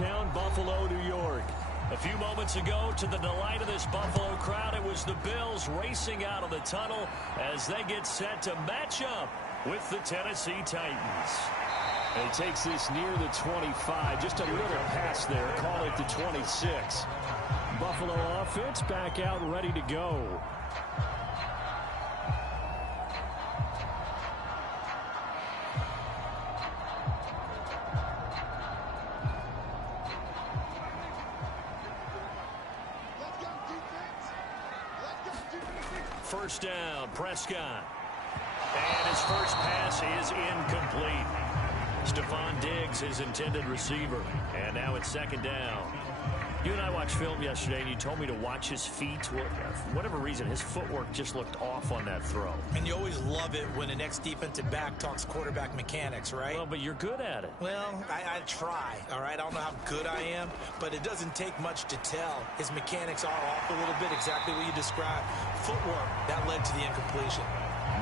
downtown Buffalo, New York. A few moments ago, to the delight of this Buffalo crowd, it was the Bills racing out of the tunnel as they get set to match up with the Tennessee Titans. And he takes this near the 25. Just a little pass there. Call it the 26. Buffalo offense back out ready to go. First down, Prescott. And his first pass is incomplete. Stephon Diggs, his intended receiver. And now it's second down. You and I watched film yesterday, and you told me to watch his feet. For whatever reason, his footwork just looked off on that throw. And you always love it when an ex-defensive back talks quarterback mechanics, right? Well, but you're good at it. Well, I try, all right? I don't know how good I am, but it doesn't take much to tell. His mechanics are off a little bit, exactly what you described. Footwork, that led to the incompletion.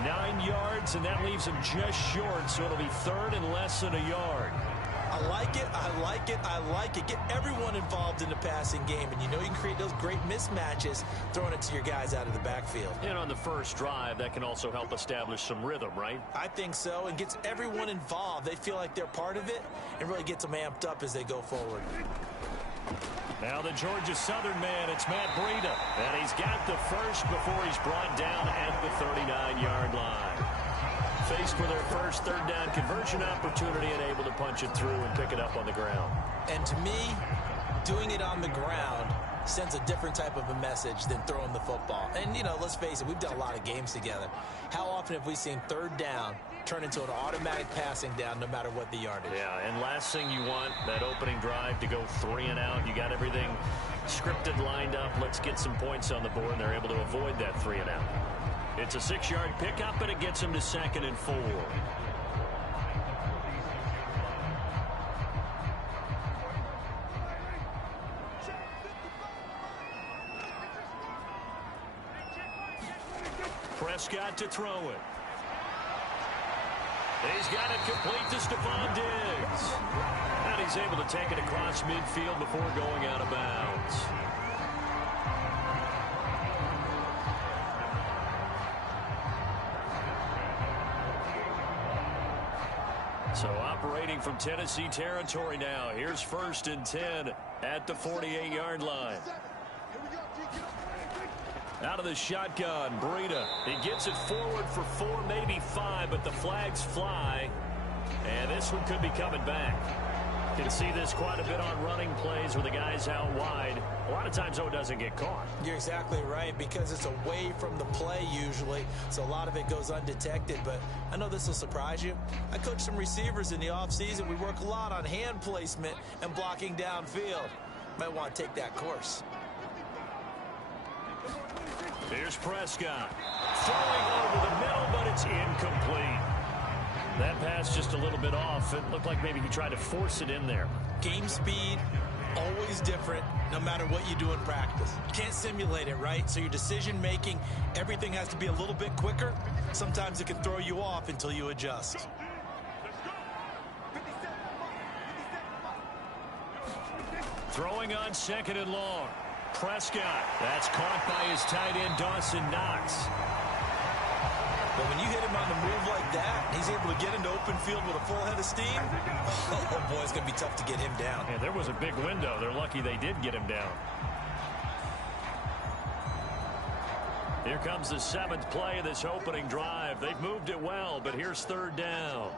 9 yards, and that leaves him just short, so it'll be third and less than a yard. I like it, I like it, I like it. Get everyone involved in the passing game, and you know you can create those great mismatches throwing it to your guys out of the backfield. And on the first drive, that can also help establish some rhythm, right? I think so, and gets everyone involved. They feel like they're part of it, and really gets them amped up as they go forward. Now the Georgia Southern man, it's Matt Breida. And he's got the first before he's brought down at the 39-yard line. Faced with their first third down conversion opportunity and able to punch it through and pick it up on the ground. And to me, doing it on the ground sends a different type of a message than throwing the football. And, you know, let's face it, we've done a lot of games together. How often have we seen third down turn into an automatic passing down no matter what the yardage? Yeah, and last thing you want, that opening drive to go 3 and out. You got everything scripted, lined up. Let's get some points on the board, and they're able to avoid that 3 and out. It's a 6-yard pickup, and it gets him to 2nd and 4. Prescott to throw it. He's got it complete to Stephon Diggs. And he's able to take it across midfield before going out of bounds. So operating from Tennessee territory now. Here's 1st and 10 at the 48-yard line. Out of the shotgun, Breida. He gets it forward for 4, maybe 5, but the flags fly. And this one could be coming back. Can see this quite a bit on running plays where the guy's out wide. A lot of times, though, it doesn't get caught. You're exactly right, because it's away from the play usually, so a lot of it goes undetected. But I know this will surprise you. I coach some receivers in the offseason. We work a lot on hand placement and blocking downfield. Might want to take that course. Here's Prescott. Throwing over the middle, but it's incomplete. That pass just a little bit off. It looked like maybe he tried to force it in there. Game speed, always different, no matter what you do in practice. You can't simulate it, right? So your decision-making, everything has to be a little bit quicker. Sometimes it can throw you off until you adjust. Throwing on 2nd and long. Prescott. That's caught by his tight end, Dawson Knox. But when you hit him on the move like that, he's able to get into open field with a full head of steam. Oh, boy, it's going to be tough to get him down. Yeah, there was a big window. They're lucky they did get him down. Here comes the 7th play of this opening drive. They've moved it well, but here's 3rd down.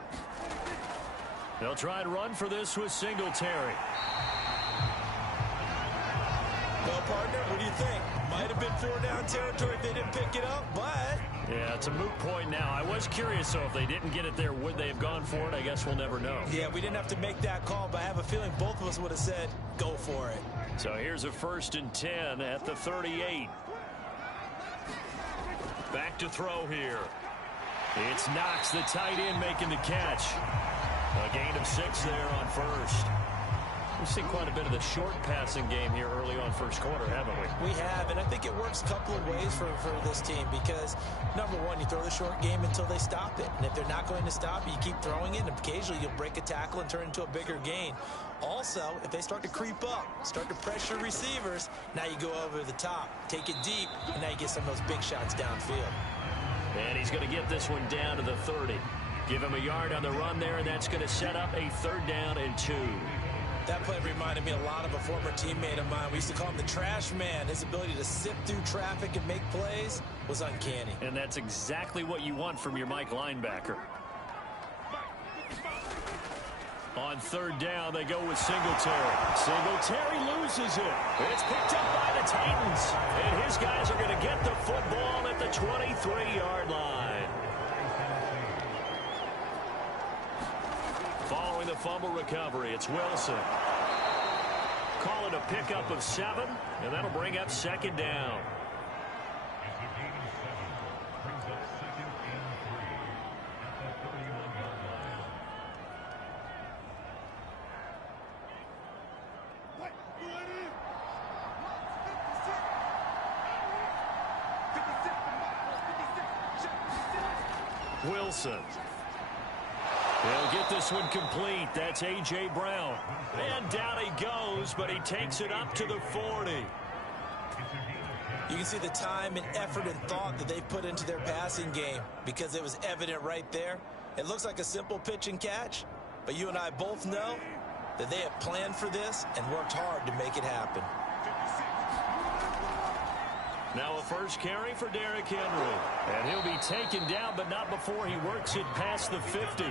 They'll try and run for this with Singletary. Well, partner, what do you think? Might have been 4-down territory if they didn't pick it up, but... Yeah, it's a moot point now. I was curious, so if they didn't get it there, would they have gone for it? I guess we'll never know. Yeah, we didn't have to make that call, but I have a feeling both of us would have said, go for it. So here's a 1st and 10 at the 38. Back to throw here. It's Knox, the tight end, making the catch. A gain of 6 there on 1st. We've seen quite a bit of the short passing game here early on first quarter, haven't we? We have, and I think it works a couple of ways for this team because, number one, you throw the short game until they stop it. And if they're not going to stop it, you keep throwing it, and occasionally you'll break a tackle and turn it into a bigger gain. Also, if they start to creep up, start to pressure receivers, now you go over the top, take it deep, and now you get some of those big shots downfield. And he's going to get this one down to the 30. Give him a yard on the run there, and that's going to set up a 3rd down and 2. That play reminded me a lot of a former teammate of mine. We used to call him the trash man. His ability to sift through traffic and make plays was uncanny. And that's exactly what you want from your Mike linebacker. On 3rd down, they go with Singletary. Singletary loses it. It's picked up by the Titans. And his guys are going to get the football at the 23-yard line. Following the fumble recovery, it's Wilson. Call it a pickup of 7, and that'll bring up 2nd down. Wilson. He'll get this one complete. That's A.J. Brown. And down he goes, but he takes it up to the 40. You can see the time and effort and thought that they put into their passing game because it was evident right there. It looks like a simple pitch and catch, but you and I both know that they have planned for this and worked hard to make it happen. Now a first carry for Derrick Henry. And he'll be taken down, but not before he works it past the 50.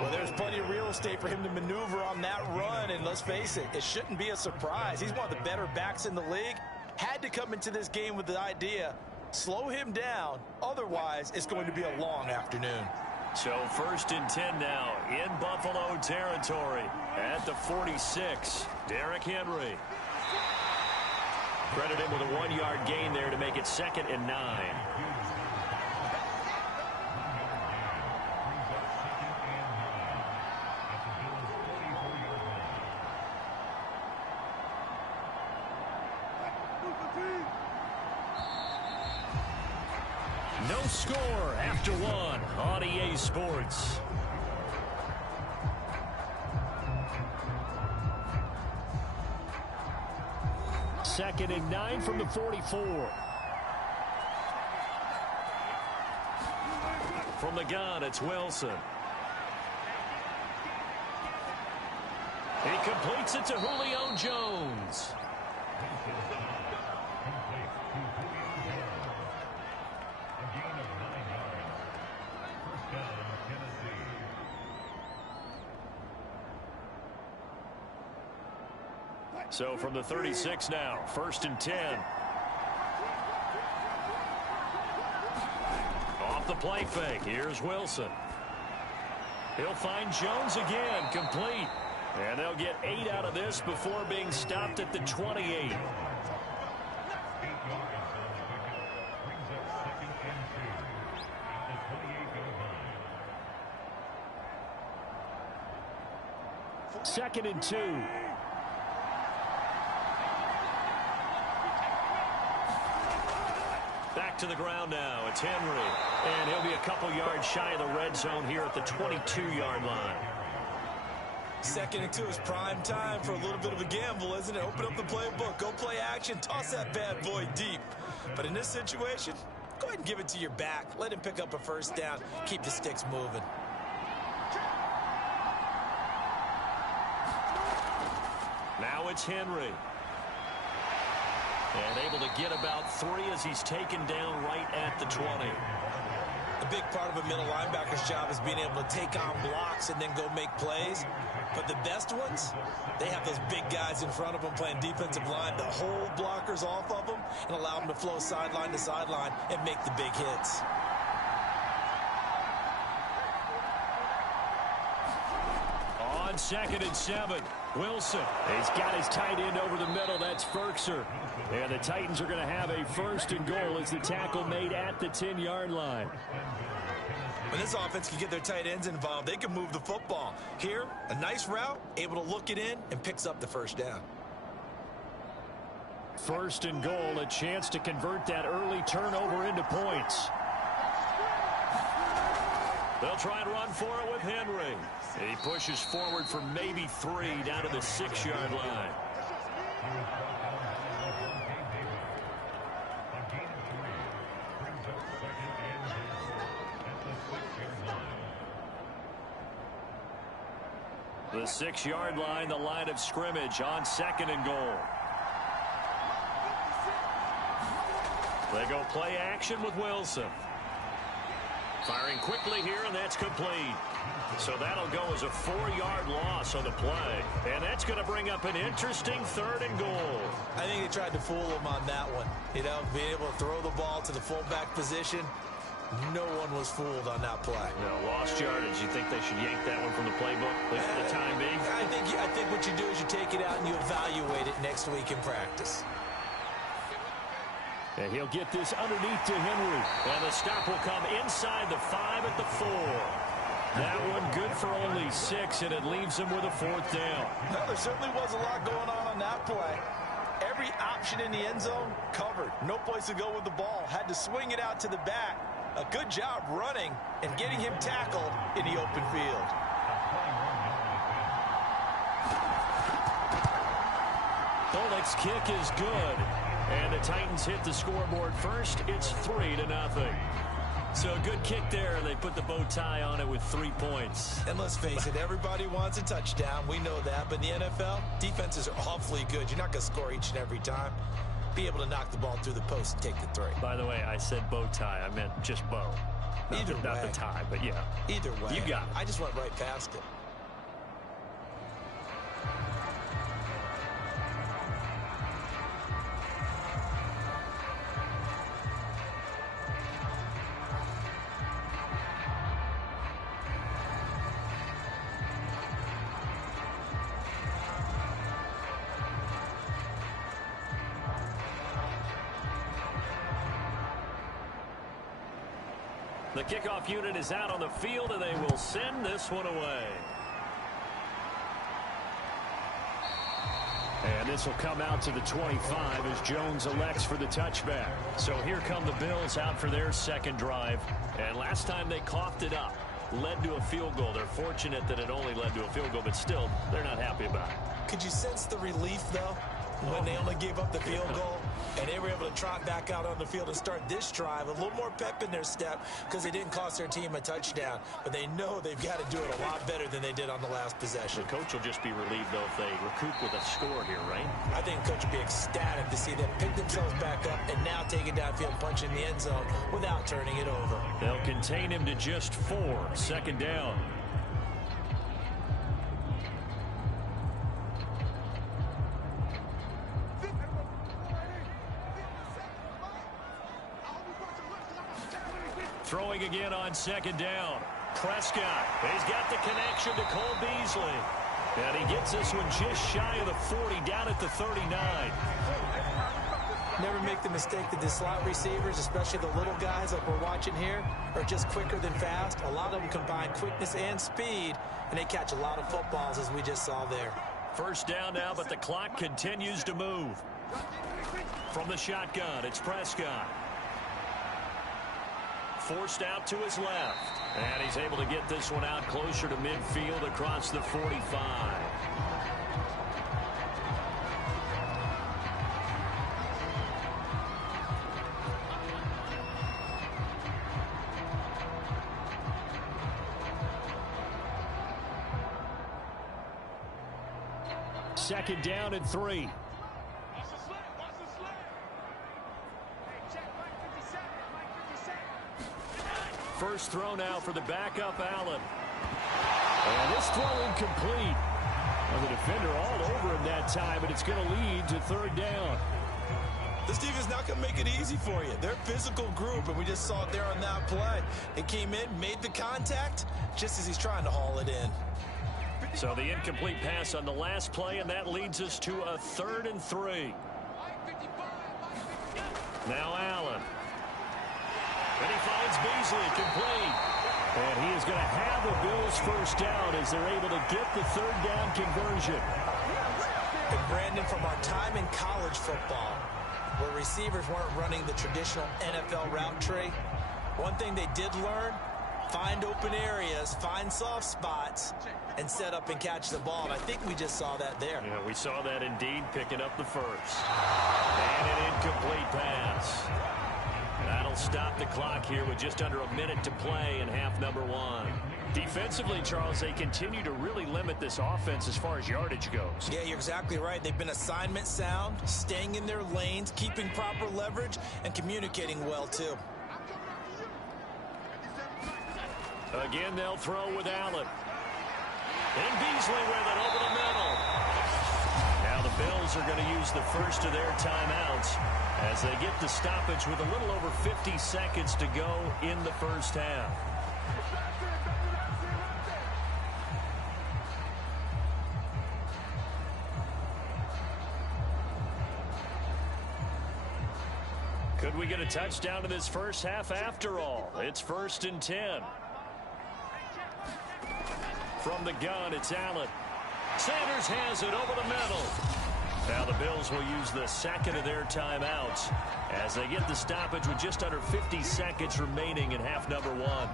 Well, there's plenty of real estate for him to maneuver on that run, and let's face it, it shouldn't be a surprise. He's one of the better backs in the league. Had to come into this game with the idea, slow him down, otherwise it's going to be a long afternoon. So 1st and 10 now in Buffalo territory at the 46. Derrick Henry. Credit him with a 1-yard gain there to make it 2nd and 9. No score after 1 on EA Sports. Second and 9 from the 44. From the gun, it's Wilson. He completes it to Julio Jones. So from the 36 now, 1st and 10. Off the play fake, here's Wilson. He'll find Jones again, complete. And they'll get 8 out of this before being stopped at the 28. Second and 2. Back to the ground now. It's Henry. And he'll be a couple yards shy of the red zone here at the 22-yard line. 2nd and 2 is prime time for a little bit of a gamble, isn't it? Open up the playbook. Go play action. Toss that bad boy deep. But in this situation, go ahead and give it to your back. Let him pick up a 1st down. Keep the sticks moving. Now it's Henry. And able to get about 3 as he's taken down right at the 20. A big part of a middle linebacker's job is being able to take on blocks and then go make plays. But the best ones, they have those big guys in front of them playing defensive line to hold blockers off of them and allow them to flow sideline to sideline and make the big hits. On 2nd and 7, Wilson. He's got his tight end over the middle. That's Firkser. And the Titans are going to have a 1st and goal as the tackle made at the 10-yard line. When this offense can get their tight ends involved, they can move the football. Here, a nice route, able to look it in, and picks up the first down. First and goal, a chance to convert that early turnover into points. They'll try and run for it with Henry. He pushes forward for maybe 3 down to the 6-yard line. The 6-yard line, the line of scrimmage on second and goal. They go play action with Wilson. Firing quickly here, and that's complete. So that'll go as a 4-yard loss on the play. And that's going to bring up an interesting third and goal. I think they tried to fool him on that one. You know, being able to throw the ball to the fullback position. No one was fooled on that play. No, lost yardage. You think they should yank that one from the playbook, at least for the time being? I think what you do is you take it out and you evaluate it next week in practice. And he'll get this underneath to Henry. And the stop will come inside the 5 at the 4. That one good for only 6, and it leaves him with a 4th down. No, there certainly was a lot going on that play. Every option in the end zone covered. No place to go with the ball. Had to swing it out to the back. A good job running and getting him tackled in the open field. Oleg's kick is good. And the Titans hit the scoreboard first. It's 3-0. So a good kick there. They put the bow tie on it with 3 points. And let's face it, everybody wants a touchdown. We know that. But in the NFL, defenses are awfully good. You're not going to score each and every time. Be able to knock the ball through the post and take the 3. By the way, I said bow tie. I meant just bow. Not the tie, but yeah. Either way. You got it. I just went right past it. The kickoff unit is out on the field, and they will send this one away. And this will come out to the 25 as Jones elects for the touchback. So here come the Bills out for their second drive. And last time they coughed it up, led to a field goal. They're fortunate that it only led to a field goal, but still, they're not happy about it. Could you sense the relief, though, when they only gave up the field goal? And they were able to trot back out on the field and start this drive. A little more pep in their step because they didn't cost their team a touchdown. But they know they've got to do it a lot better than they did on the last possession. The coach will just be relieved, though, if they recoup with a score here, right? I think the coach will be ecstatic to see them pick themselves back up and now take it downfield and punch in the end zone without turning it over. They'll contain him to just 4. Second down. Throwing again on second down. Prescott. He's got the connection to Cole Beasley. And he gets this one just shy of the 40, down at the 39. Never make the mistake that the slot receivers, especially the little guys like we're watching here, are just quicker than fast. A lot of them combine quickness and speed, and they catch a lot of footballs, as we just saw there. First down now, but the clock continues to move. From the shotgun, it's Prescott. Forced out to his left. And he's able to get this one out closer to midfield across the 45. Second down and 3. First throw now for the backup, Allen. And this throw incomplete. Well, the defender all over him that time, but it's going to lead to third down. This defense not going to make it easy for you. They're a physical group, and we just saw it there on that play. It came in, made the contact, just as he's trying to haul it in. So the incomplete pass on the last play, and that leads us to a 3rd and 3. Now Allen. And he finds Beasley, complete. And he is going to have the Bills first down as they're able to get the third down conversion. And Brandon, from our time in college football, where receivers weren't running the traditional NFL route tree, one thing they did learn, find open areas, find soft spots, and set up and catch the ball. And I think we just saw that there. Yeah, we saw that indeed, picking up the first. And an incomplete pass. That'll stop the clock here with just under a minute to play in half number one. Defensively, Charles, they continue to really limit this offense as far as yardage goes. Yeah, you're exactly right. They've been assignment sound, staying in their lanes, keeping proper leverage, and communicating well, too. Again, they'll throw with Allen. And Beasley with it over the middle. Now the Bills are going to use the first of their timeouts as they get the stoppage with a little over 50 seconds to go in the first half. Could we get a touchdown to this first half after all? It's 1st and 10. From the gun, it's Allen. Sanders has it over the middle. Now the Bills will use the second of their timeouts as they get the stoppage with just under 50 seconds remaining in half number one.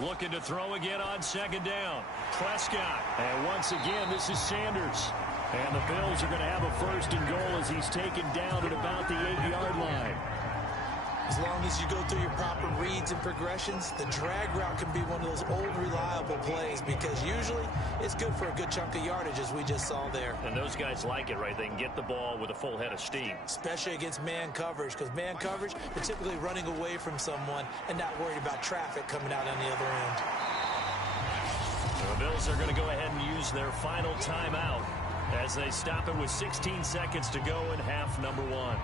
Looking to throw again on second down. Prescott. And once again, this is Sanders. And the Bills are going to have a 1st and goal as he's taken down at about the 8-yard line. As long as you go through your proper reads and progressions, the drag route can be one of those old reliable plays because usually it's good for a good chunk of yardage as we just saw there. And those guys like it, right? They can get the ball with a full head of steam. Especially against man coverage, because man coverage, they're typically running away from someone and not worried about traffic coming out on the other end. The Bills are going to go ahead and use their final timeout as they stop it with 16 seconds to go in half number one.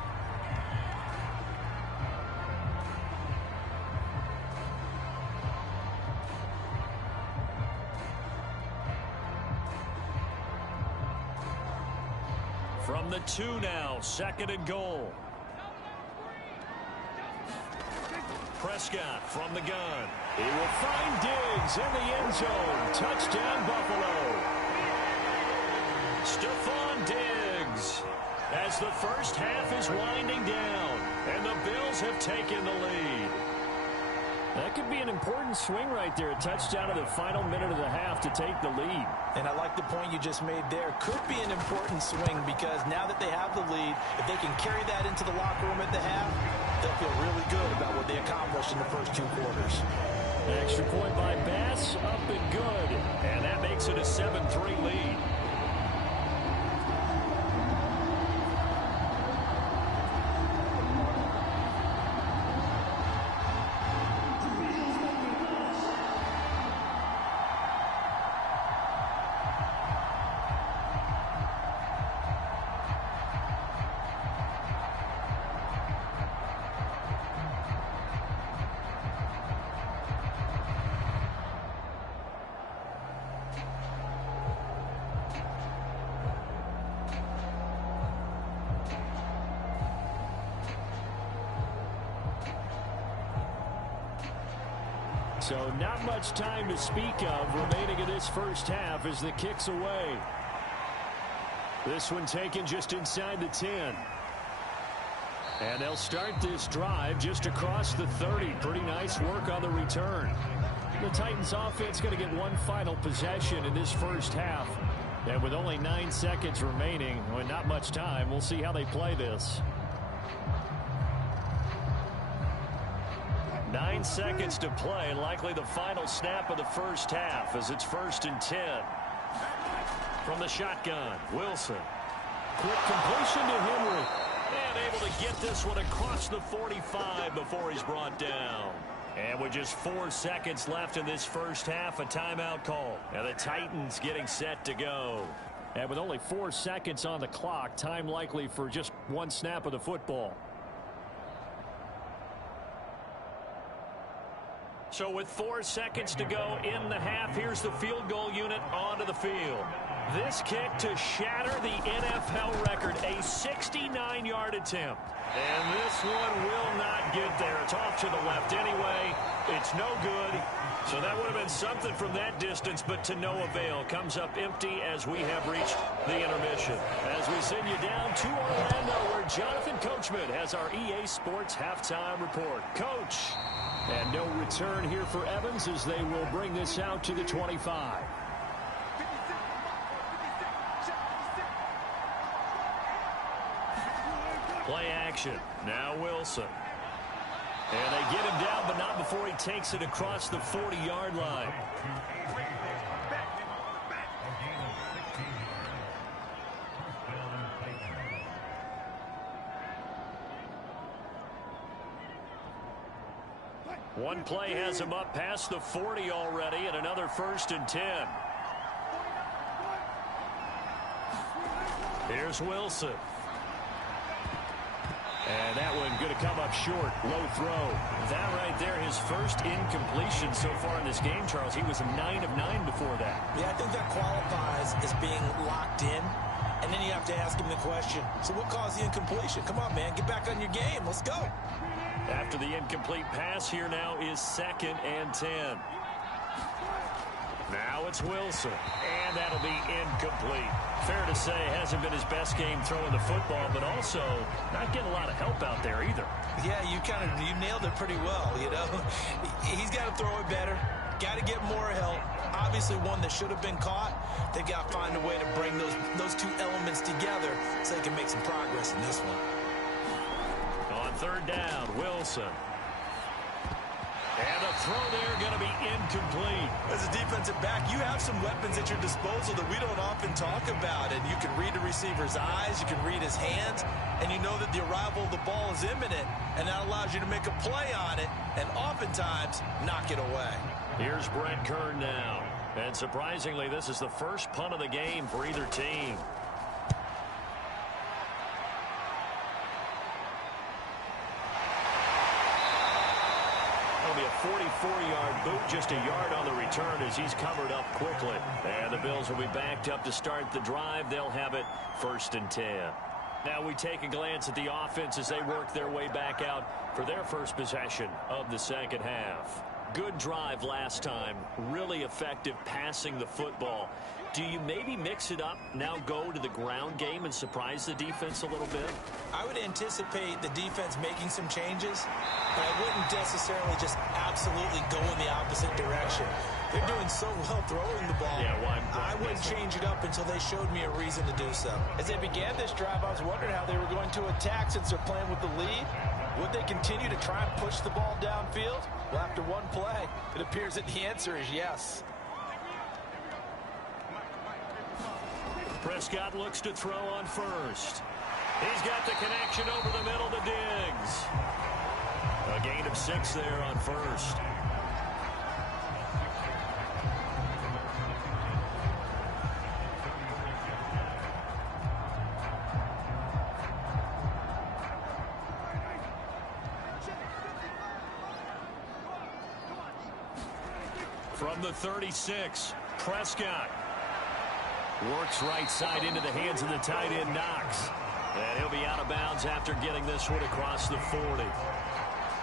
From the 2 now, 2nd and goal. Prescott from the gun. He will find Diggs in the end zone. Touchdown, Buffalo. Stephon Diggs as the first half is winding down, and the Bills have taken the lead. That could be an important swing right there. A touchdown in the final minute of the half to take the lead. And I like the point you just made there. Could be an important swing because now that they have the lead, if they can carry that into the locker room at the half, they'll feel really good about what they accomplished in the first 2 quarters. An extra point by Bass, up and good. And that makes it a 7-3 lead. So not much time to speak of remaining in this first half as the kick's away. This one taken just inside the 10. And they'll start this drive just across the 30. Pretty nice work on the return. The Titans offense going to get one final possession in this first half. And with only 9 seconds remaining, well, not much time, we'll see how they play this. 9 seconds to play, likely the final snap of the first half as it's 1st and 10. From the shotgun, Wilson. Quick completion to Henry. And able to get this one across the 45 before he's brought down. And with just 4 seconds left in this first half, a timeout call. And the Titans getting set to go. And with only 4 seconds on the clock, time likely for just one snap of the football. So with 4 seconds to go in the half, here's the field goal unit onto the field. This kick to shatter the NFL record, a 69-yard attempt. And this one will not get there. It's off to the left anyway. It's no good. So that would have been something from that distance, but to no avail. Comes up empty as we have reached the intermission. As we send you down to Orlando, where Jonathan Coachman has our EA Sports halftime report. Coach. And no return here for Evans as they will bring this out to the 25. Play action. Now Wilson. And they get him down, but not before he takes it across the 40-yard line. One play has him up past the 40 already, and another 1st and 10. Here's Wilson. And that one going to come up short. Low throw. That right there, his first incompletion so far in this game, Charles. He was 9 of 9 before that. Yeah, I think that qualifies as being locked in. And then you have to ask him the question, so what caused the incompletion? Come on, man, get back on your game. Let's go. After the incomplete pass, here now is 2nd and 10. Now it's Wilson, and that'll be incomplete. Fair to say, hasn't been his best game throwing the football, but also not getting a lot of help out there either. Yeah, you nailed it pretty well, you know. He's got to throw it better, got to get more help. Obviously one that should have been caught. They've got to find a way to bring those two elements together so they can make some progress in this one. On 3rd down, Wilson. And the throw there going to be incomplete. As a defensive back, you have some weapons at your disposal that we don't often talk about. And you can read the receiver's eyes, you can read his hands, and you know that the arrival of the ball is imminent. And that allows you to make a play on it and oftentimes knock it away. Here's Brent Kern now. And surprisingly, this is the first punt of the game for either team. Be a 44-yard boot, just a yard on the return as he's covered up quickly. And the Bills will be backed up to start the drive. They'll have it 1st and 10. Now we take a glance at the offense as they work their way back out for their first possession of the 2nd half. Good drive last time. Really effective passing the football. Do you maybe mix it up, now go to the ground game and surprise the defense a little bit? I would anticipate the defense making some changes, but I wouldn't necessarily just absolutely go in the opposite direction. They're doing so well throwing the ball. Yeah, I wouldn't change it up until they showed me a reason to do so. As they began this drive, I was wondering how they were going to attack since they're playing with the lead. Would they continue to try and push the ball downfield? Well, after one play, it appears that the answer is yes. Prescott looks to throw on 1st. He's got the connection over the middle to Diggs. A gain of 6 there on 1st. From the 36, Prescott works right side into the hands of the tight end, Knox. And he'll be out of bounds after getting this one across the 40.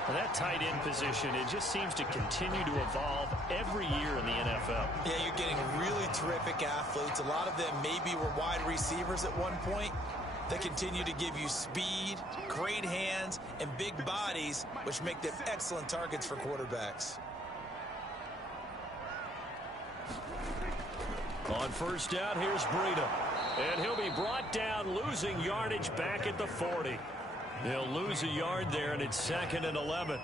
And that tight end position, it just seems to continue to evolve every year in the NFL. Yeah, you're getting really terrific athletes. A lot of them maybe were wide receivers at one point. They continue to give you speed, great hands, and big bodies, which make them excellent targets for quarterbacks. On 1st down, here's Breida. And he'll be brought down, losing yardage back at the 40. They'll lose a yard there, and it's 2nd and 11.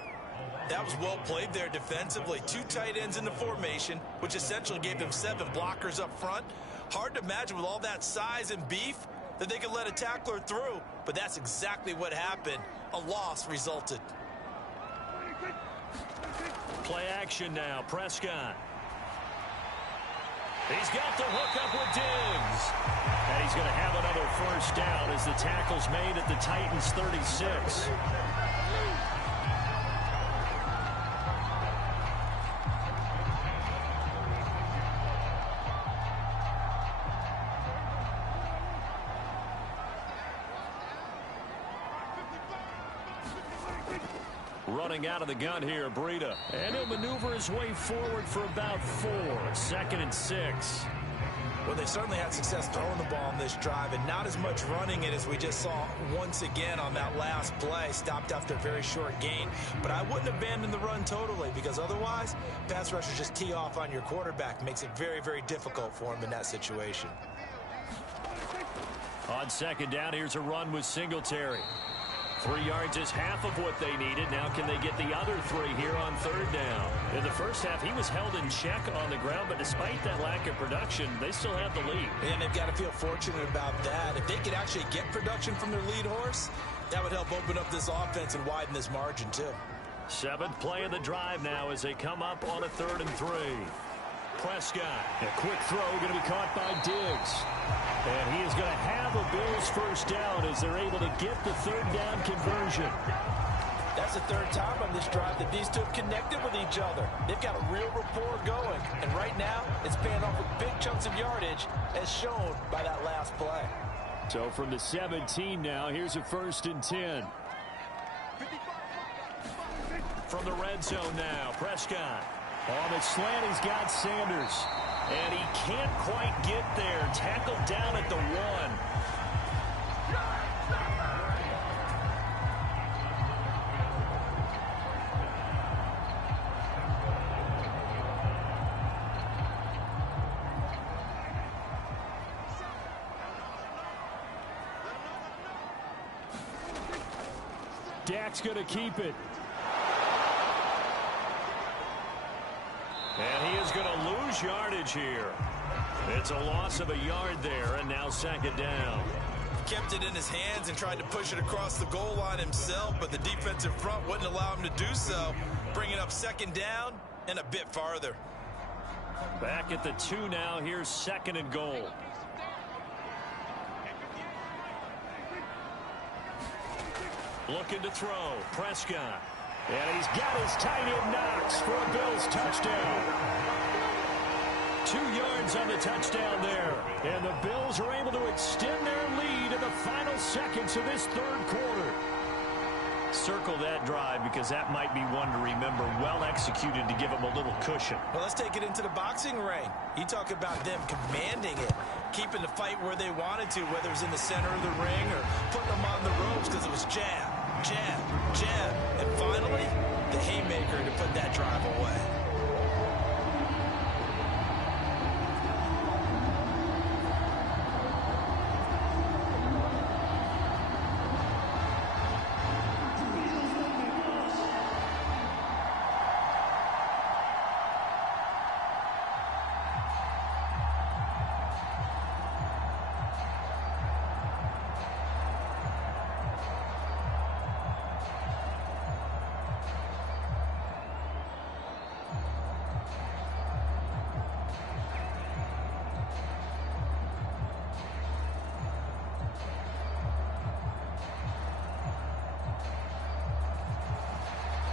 That was well played there defensively. 2 tight ends in the formation, which essentially gave them 7 blockers up front. Hard to imagine with all that size and beef that they could let a tackler through, but that's exactly what happened. A loss resulted. Play action now, Prescott. He's got the hook up with Diggs. And he's going to have another 1st down as the tackle's made at the Titans' 36. running out of the gun here, Breida. And he'll maneuver his way forward for about 4. 2nd and 6. Well, they certainly had success throwing the ball on this drive, and not as much running it as we just saw once again on that last play. Stopped after a very short gain. But I wouldn't abandon the run totally, because otherwise, pass rushers just tee off on your quarterback. Makes it very, very difficult for him in that situation. On 2nd down, here's a run with Singletary. 3 yards is half of what they needed. Now can they get the other 3 here on 3rd down? In the first half, he was held in check on the ground, but despite that lack of production, they still have the lead. And they've got to feel fortunate about that. If they could actually get production from their lead horse, that would help open up this offense and widen this margin too. 7th play of the drive now as they come up on a 3rd and 3. Prescott, a quick throw going to be caught by Diggs. And he is going to have a Bills first down as they're able to get the 3rd down conversion. That's the 3rd time on this drive that these two have connected with each other. They've got a real rapport going. And right now, it's paying off with big chunks of yardage as shown by that last play. So from the 17 now, here's a 1st and 10. From the red zone now, Prescott. On the slant, he's got Sanders. And he can't quite get there. Tackled down at the 1. Dak's going to keep it. And he is going to lose yardage here. It's a loss of a yard there, and now 2nd down. Kept it in his hands and tried to push it across the goal line himself, but the defensive front wouldn't allow him to do so. Bringing up 2nd down and a bit farther. Back at the 2 now. Here's 2nd and goal. Looking to throw. Prescott. And he's got his tight end Knox for a Bills touchdown. 2 yards on the touchdown there. And the Bills are able to extend their lead in the final seconds of this 3rd quarter. Circle that drive because that might be one to remember. Well executed to give them a little cushion. Well, let's take it into the boxing ring. You talk about them commanding it, keeping the fight where they wanted to, whether it was in the center of the ring or putting them on the ropes because it was jab, jab, jab, and finally, the haymaker to put that drive away.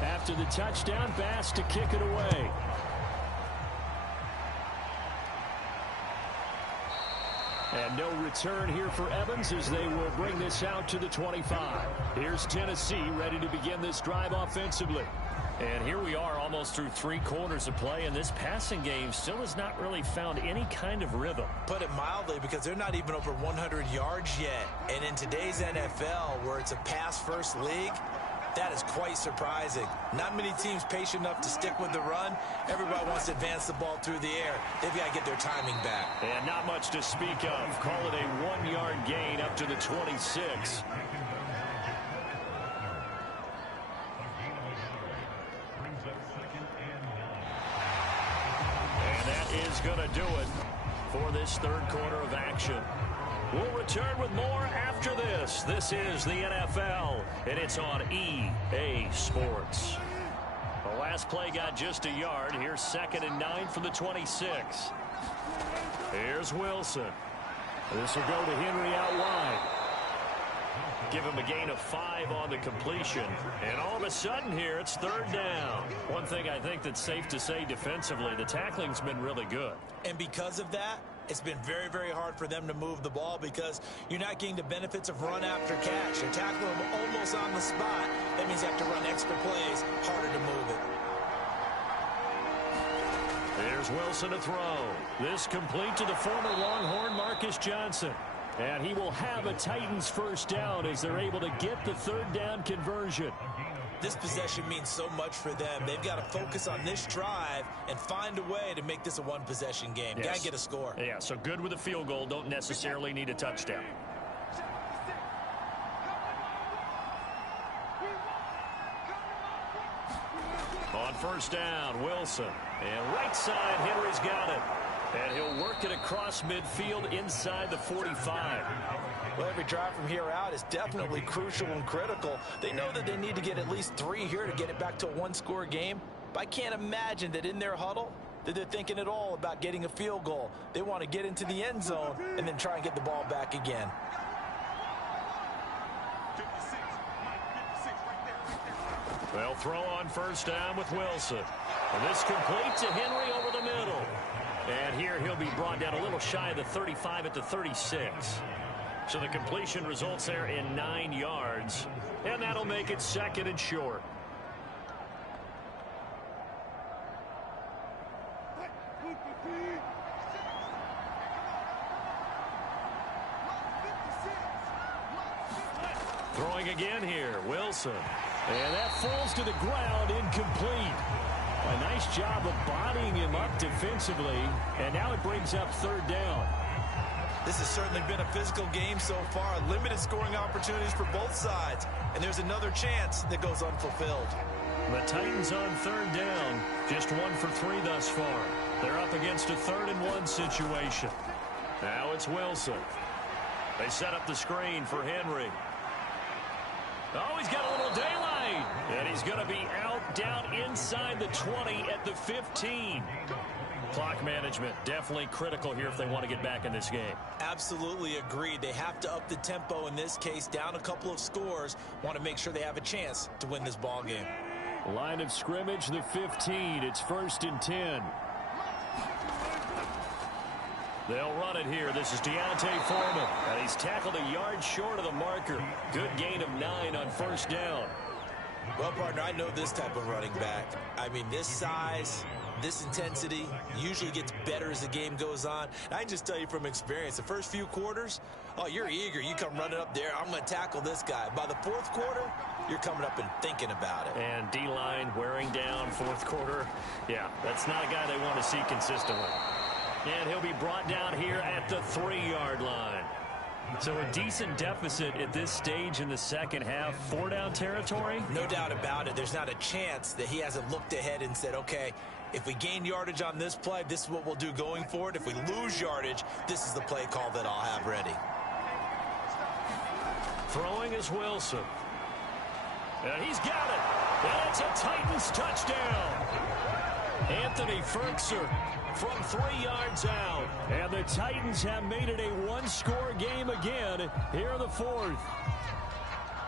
After the touchdown, Bass to kick it away. And no return here for Evans as they will bring this out to the 25. Here's Tennessee ready to begin this drive offensively. And here we are almost through 3 quarters of play, and this passing game still has not really found any kind of rhythm. Put it mildly, because they're not even over 100 yards yet. And in today's NFL, where it's a pass-first league, that is quite surprising. Not many teams patient enough to stick with the run. Everybody wants to advance the ball through the air. They've got to get their timing back. And not much to speak of. Call it a 1-yard gain up to the 26. And that is going to do it for this 3rd quarter of action. We'll return with more after this. This is the NFL, and it's on EA Sports. The last play got just a yard. Here's 2nd and 9 from the 26. Here's Wilson. This will go to Henry out wide. Give him a gain of 5 on the completion. And all of a sudden here, it's 3rd down. One thing I think that's safe to say defensively, the tackling's been really good. And because of that, It's been very, very hard for them to move the ball because you're not getting the benefits of run after catch. You're tackling them almost on the spot. That means you have to run extra plays, harder to move it. There's Wilson to throw. This complete to the former Longhorn Marcus Johnson. And he will have a Titans first down as they're able to get the third down conversion. This possession means so much for them. They've got to focus on this drive and find a way to make this a one-possession game. Yes. Got to get a score. Yeah, so good with a field goal. Don't necessarily need a touchdown. On first down, Wilson. And right side, Henry's got it. And he'll work it across midfield inside the 45. Well, every drive from here out is definitely crucial and critical. They know that they need to get at least 3 here to get it back to a one-score game. But I can't imagine that in their huddle that they're thinking at all about getting a field goal. They want to get into the end zone and then try and get the ball back again. They'll throw on first down with Wilson. And this complete to Henry over the middle. And here he'll be brought down a little shy of the 35 at the 36. So the completion results there in 9 yards. And that'll make it second and short. Throwing again here, Wilson. And that falls to the ground, incomplete. A nice job of bodying him up defensively, and now it brings up third down. This has certainly been a physical game so far. Limited scoring opportunities for both sides. And there's another chance that goes unfulfilled. The Titans on third down. Just 1 for 3 thus far. They're up against a 3rd and 1 situation. Now it's Wilson. They set up the screen for Henry. Oh, he's got a little daylight. And he's going to be out down inside the 20 at the 15. Clock management definitely critical here if they want to get back in this game. Absolutely agreed. They have to up the tempo in this case, down a couple of scores. Want to make sure they have a chance to win this ball game. Line of scrimmage, the 15. It's 1st and 10. They'll run it here. This is Deontay Foreman. And he's tackled a yard short of the marker. Good gain of 9 on first down. Well, partner, I know this type of running back. I mean, this size, this intensity usually gets better as the game goes on. And I can just tell you from experience, the first few quarters, oh, you're eager. You come running up there. I'm going to tackle this guy. By the 4th quarter, you're coming up and thinking about it. And D-line wearing down 4th quarter. Yeah, that's not a guy they want to see consistently. And he'll be brought down here at the 3-yard line. So a decent deficit at this stage in the second half. 4-down territory? No doubt about it. There's not a chance that he hasn't looked ahead and said, okay, if we gain yardage on this play, this is what we'll do going forward. If we lose yardage, this is the play call that I'll have ready. Throwing is Wilson. And he's got it. And it's a Titans touchdown. Anthony Ferkser from 3 yards out. And the Titans have made it a 1-score game again here in the 4th.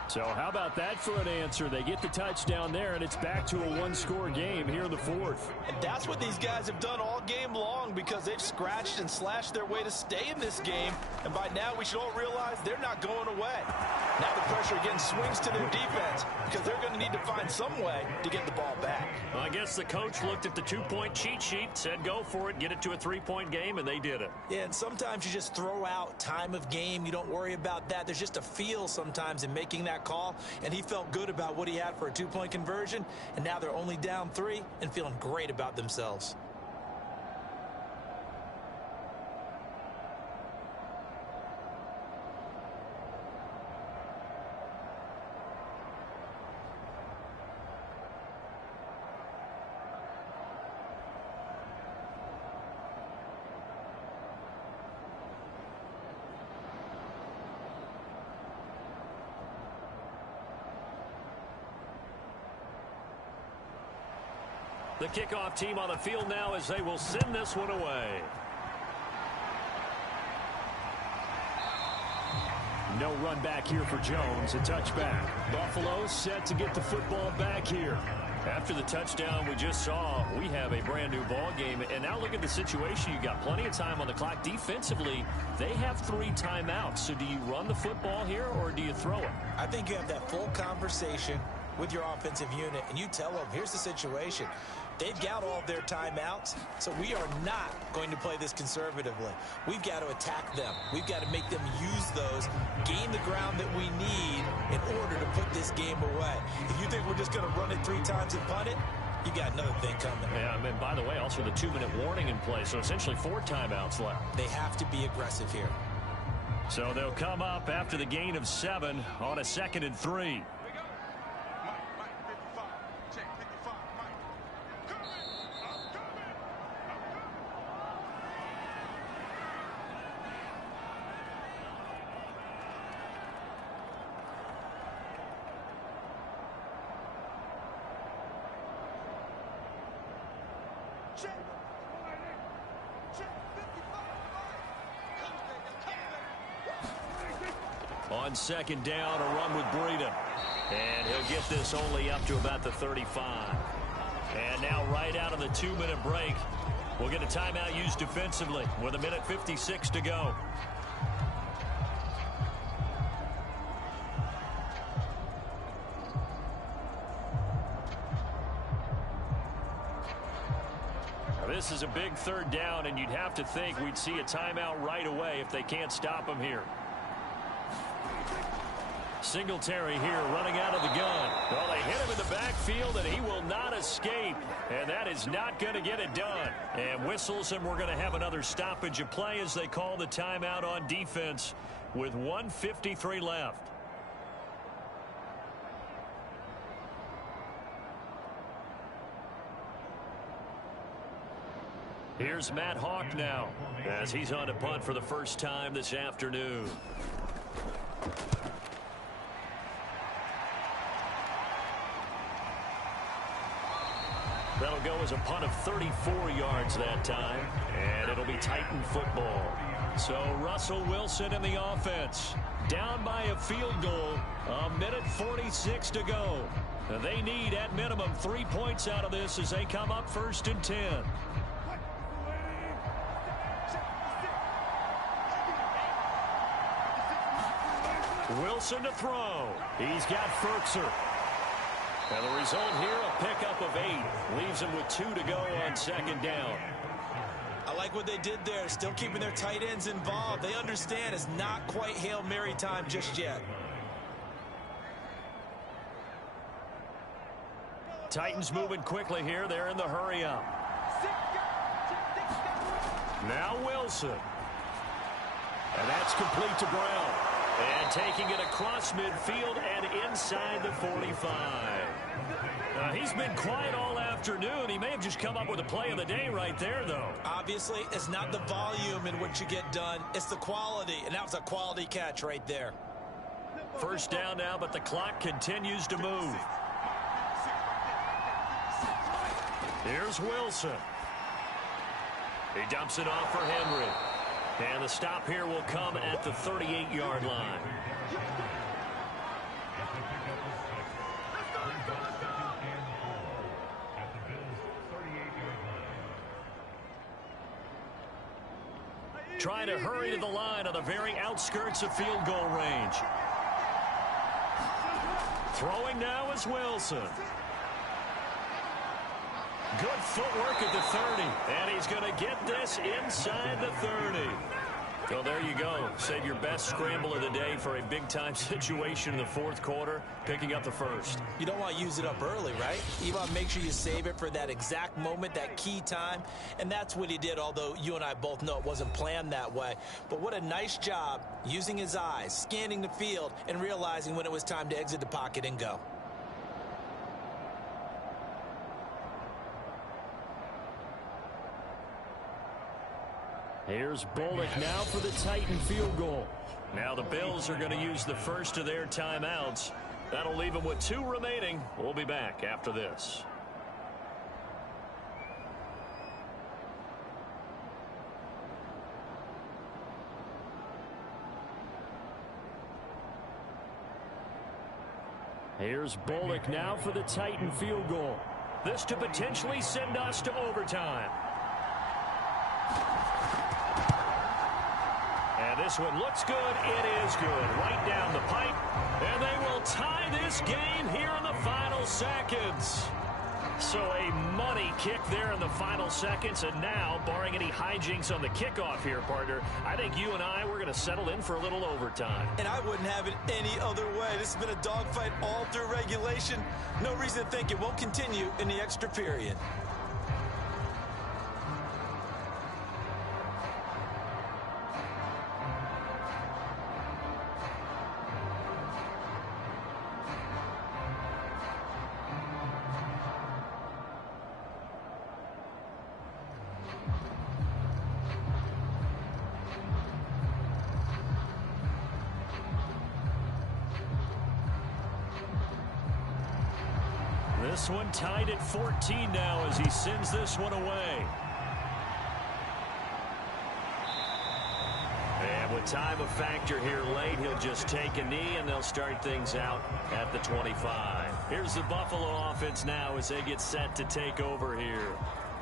So how about that for an answer? They get the touchdown there, and it's back to a 1-score game here in the 4th. And that's what these guys have done all game long because they've scratched and slashed their way to stay in this game. And by now, we should all realize they're not going away. Now the pressure again swings to their defense because they're going to need to find some way to get the ball back. Well, I guess the coach looked at the 2-point cheat sheet, said go for it, get it to a 3-point game, and they did it. Yeah, and sometimes you just throw out time of game. You don't worry about that. There's just a feel sometimes in making that call, and he felt good about what he had for a 2-point conversion, and now they're only down 3 and feeling great about themselves. The kickoff team on the field now as they will send this one away. No run back here for Jones. A touchback. Buffalo set to get the football back here. After the touchdown we just saw, we have a brand new ball game. And now look at the situation. You got plenty of time on the clock. Defensively, they have 3 timeouts. So do you run the football here or do you throw it? I think you have that full conversation with your offensive unit, and you tell them, here's the situation. They've got all of their timeouts, so we are not going to play this conservatively. We've got to attack them. We've got to make them use those, gain the ground that we need in order to put this game away. If you think we're just going to run it 3 times and punt it, you got another thing coming. Yeah, and by the way, also the 2-minute warning in play, so essentially 4 timeouts left. They have to be aggressive here. So they'll come up after the gain of 7 on a 2nd and 3. On 2nd down, a run with Breida. And he'll get this only up to about the 35. And now right out of the 2-minute break, we'll get a timeout used defensively with 1:56 to go. This is a big 3rd down, and you'd have to think we'd see a timeout right away if they can't stop him here. Singletary here running out of the gun. Well, they hit him in the backfield, and he will not escape. And that is not going to get it done. And whistles, and we're going to have another stoppage of play as they call the timeout on defense with 1:53 left. Here's Matt Hawk now as he's on to punt for the first time this afternoon. That'll go as a punt of 34 yards that time, and it'll be Titan football. So Russell Wilson in the offense, down by a field goal, 1:46 to go. They need at minimum 3 points out of this as they come up 1st and 10. Wilson to throw. He's got Firkser. And the result here, a pickup of 8. Leaves him with 2 to go on 2nd down. I like what they did there, still keeping their tight ends involved. They understand it's not quite Hail Mary time just yet. Titans moving quickly here. They're in the hurry up. Now Wilson. And that's complete to Brown. And taking it across midfield and inside the 45. He's been quiet all afternoon. He may have just come up with a play of the day right there, though. Obviously, it's not the volume in which you get done. It's the quality, and that was a quality catch right there. 1st down now, but the clock continues to move. Here's Wilson. He dumps it off for Henry. And the stop here will come at the 38-yard line. Trying to hurry to the line on the very outskirts of field goal range. Throwing now is Wilson. Good footwork at the 30, and he's going to get this inside the 30. So there you go. Save your best scramble of the day for a big-time situation in the 4th quarter, picking up the 1st. You don't want to use it up early, right? You want to make sure you save it for that exact moment, that key time, and that's what he did, although you and I both know it wasn't planned that way. But what a nice job using his eyes, scanning the field, and realizing when it was time to exit the pocket and go. Here's Bullock now for the Titan field goal. Now the Bills are going to use the first of their timeouts. That'll leave them with 2 remaining. We'll be back after this. Here's Bullock now for the Titan field goal. This to potentially send us to overtime. And this one looks good. It is good. Right down the pipe. And they will tie this game here in the final seconds. So a money kick there in the final seconds. And now, barring any hijinks on the kickoff here, partner, I think you and I, we're going to settle in for a little overtime. And I wouldn't have it any other way. This has been a dogfight all through regulation. No reason to think it won't continue in the extra period. This one tied at 14 now as he sends this one away. And with time a factor here late, he'll just take a knee and they'll start things out at the 25. Here's the Buffalo offense now as they get set to take over here.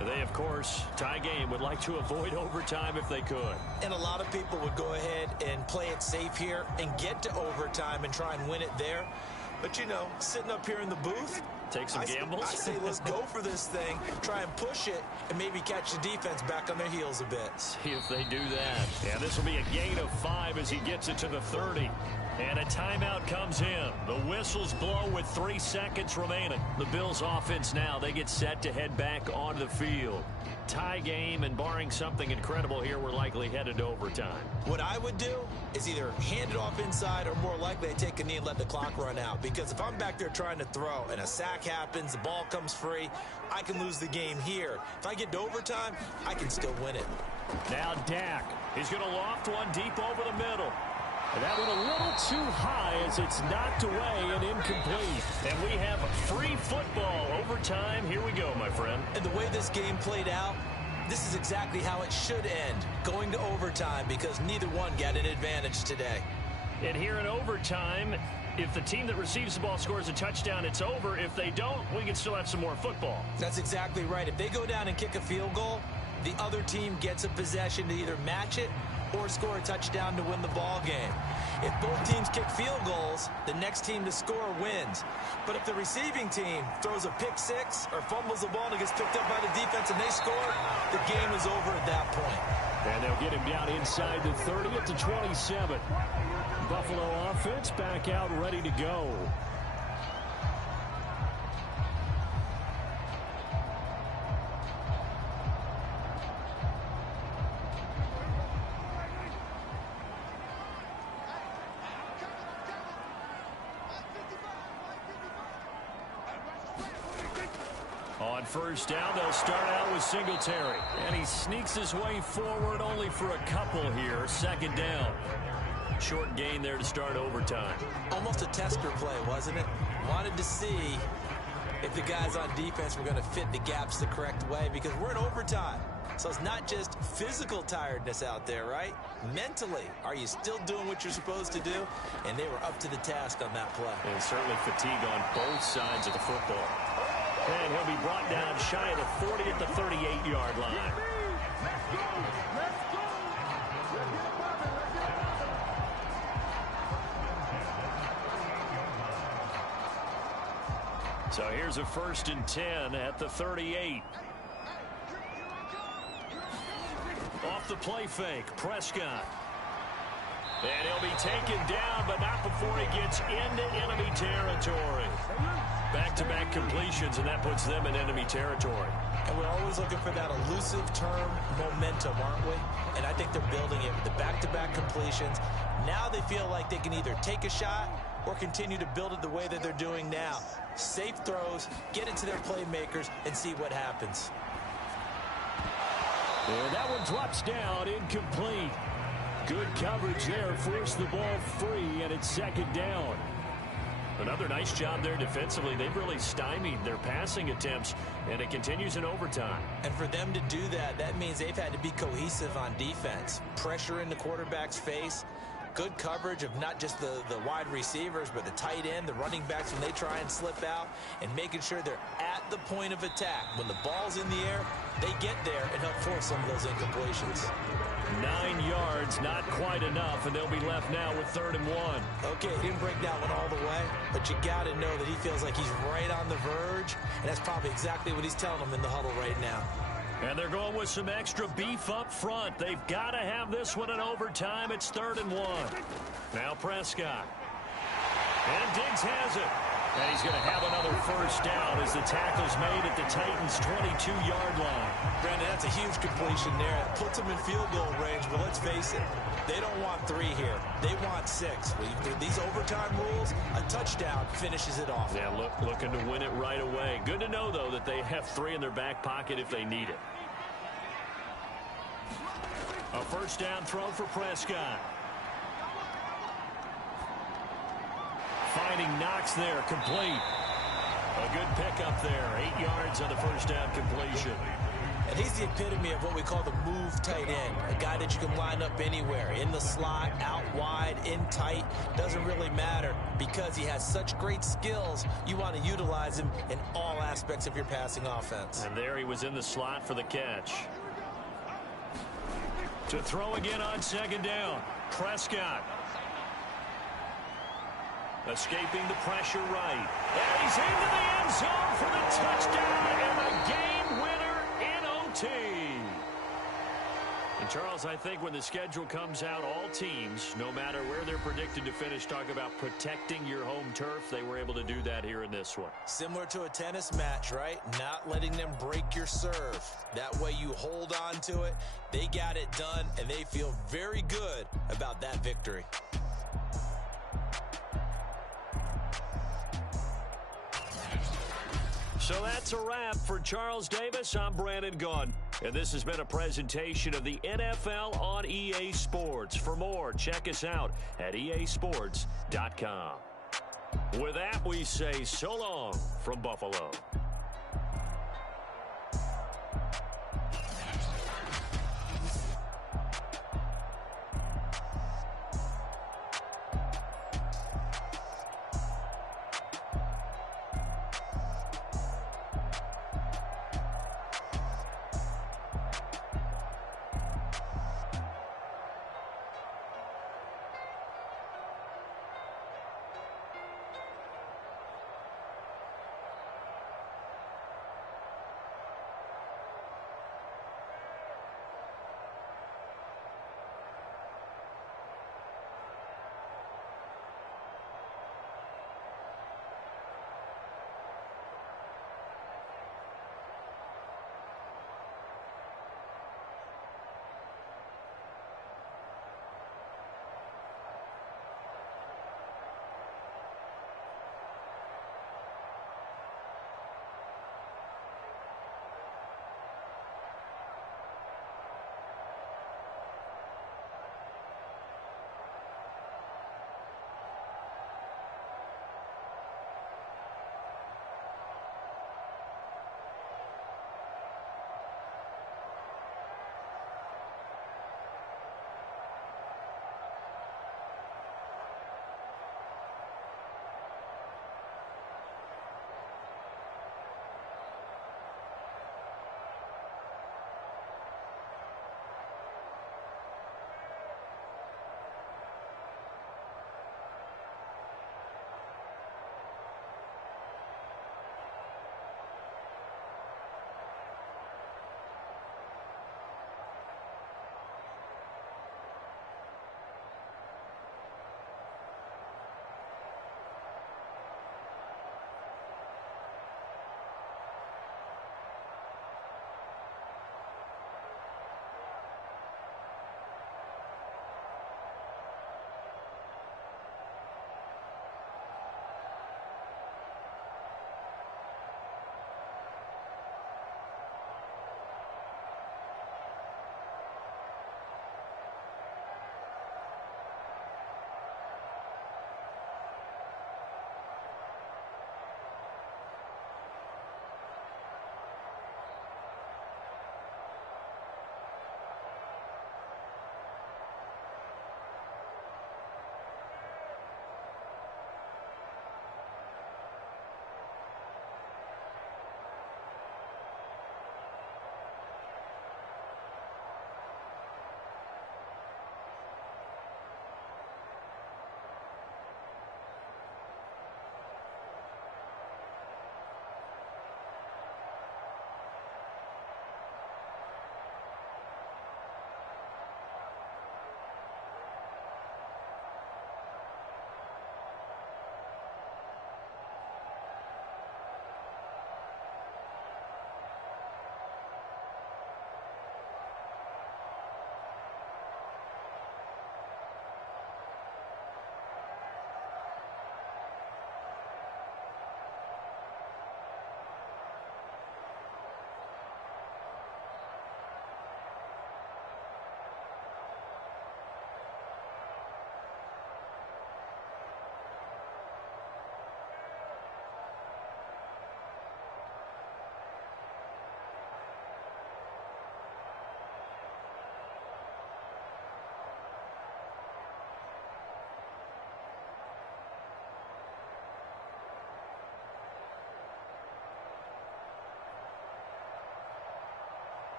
They, of course, tie game, would like to avoid overtime if they could. And a lot of people would go ahead and play it safe here and get to overtime and try and win it there. But, you know, sitting up here in the booth, take some gambles. I say let's go for this thing, try and push it, and maybe catch the defense back on their heels a bit. See if they do that. Yeah, this will be a gain of 5 as he gets it to the 30. And a timeout comes in. The whistles blow with 3 seconds remaining. The Bills offense now, they get set to head back onto the field. Tie game, and barring something incredible here, we're likely headed to overtime. What I would do is either hand it off inside or more likely I take a knee and let the clock run out. Because if I'm back there trying to throw and a sack happens, the ball comes free, I can lose the game here. If I get to overtime, I can still win it. Now Dak, he's going to loft one deep over the middle. And that one a little too high as it's knocked away and incomplete. And we have free football. Overtime. Here we go, my friend. And the way this game played out, this is exactly how it should end. Going to overtime because neither one got an advantage today. And here in overtime, if the team that receives the ball scores a touchdown, it's over. If they don't, we can still have some more football. That's exactly right. If they go down and kick a field goal, the other team gets a possession to either match it or score a touchdown to win the ball game. If both teams kick field goals, the next team to score wins. But if the receiving team throws a pick six or fumbles the ball and it gets picked up by the defense and they score, the game is over at that point. And they'll get him down inside the 30 at the 27. Buffalo offense back out ready to go. On first down, they'll start out with Singletary. And he sneaks his way forward only for a couple here. Second down. Short gain there to start overtime. Almost a tester play, wasn't it? Wanted to see if the guys on defense were going to fit the gaps the correct way because we're in overtime. So it's not just physical tiredness out there, right? Mentally, are you still doing what you're supposed to do? And they were up to the task on that play. And certainly fatigue on both sides of the football. And he'll be brought down shy of the 40 at the 38-yard line. So here's a 1st and 10 at the 38. Off the play fake, Prescott. And he'll be taken down, but not before he gets into enemy territory. Back-to-back completions, and that puts them in enemy territory. And we're always looking for that elusive term, momentum, aren't we? And I think they're building it with the back-to-back completions. Now they feel like they can either take a shot or continue to build it the way that they're doing now. Safe throws, get it to their playmakers, and see what happens. And that one drops down, incomplete. Good coverage there, forced the ball free, and it's second down. Another nice job there defensively. They've really stymied their passing attempts, and it continues in overtime. And for them to do that, that means they've had to be cohesive on defense. Pressure in the quarterback's face, Good coverage of not just the wide receivers, but the tight end, the running backs when they try and slip out, and making sure they're at the point of attack. When the ball's in the air, they get there and help force some of those incompletions. 9 yards, not quite enough, and they'll be left now with 3rd and 1. Okay, he didn't break that one all the way, but you got to know that he feels like he's right on the verge, and that's probably exactly what he's telling them in the huddle right now. And they're going with some extra beef up front. They've got to have this one in overtime. It's 3rd and 1. Now Prescott. And Diggs has it. And he's going to have another first down as the tackle's made at the Titans' 22-yard line. Brandon, that's a huge completion there. It puts them in field goal range, but let's face it, they don't want 3 here. They want 6. With these overtime rules, a touchdown finishes it off. Yeah, looking to win it right away. Good to know, though, that they have 3 in their back pocket if they need it. A first down throw for Prescott. Finding Knox there, complete. A good pickup there, 8 yards on the first down completion. And he's the epitome of what we call the move tight end. A guy that you can line up anywhere, in the slot, out wide, in tight. Doesn't really matter because he has such great skills. You want to utilize him in all aspects of your passing offense. And there he was in the slot for the catch. To throw again on 2nd down, Prescott. Escaping the pressure right. And he's into the end zone for the touchdown and the game winner in OT. And Charles, I think when the schedule comes out, all teams, no matter where they're predicted to finish, talk about protecting your home turf. They were able to do that here in this one. Similar to a tennis match, right? Not letting them break your serve. That way you hold on to it. They got it done, and they feel very good about that victory. So that's a wrap for Charles Davis. I'm Brandon Gaudin, and this has been a presentation of the NFL on EA Sports. For more, check us out at easports.com. With that, we say so long from Buffalo.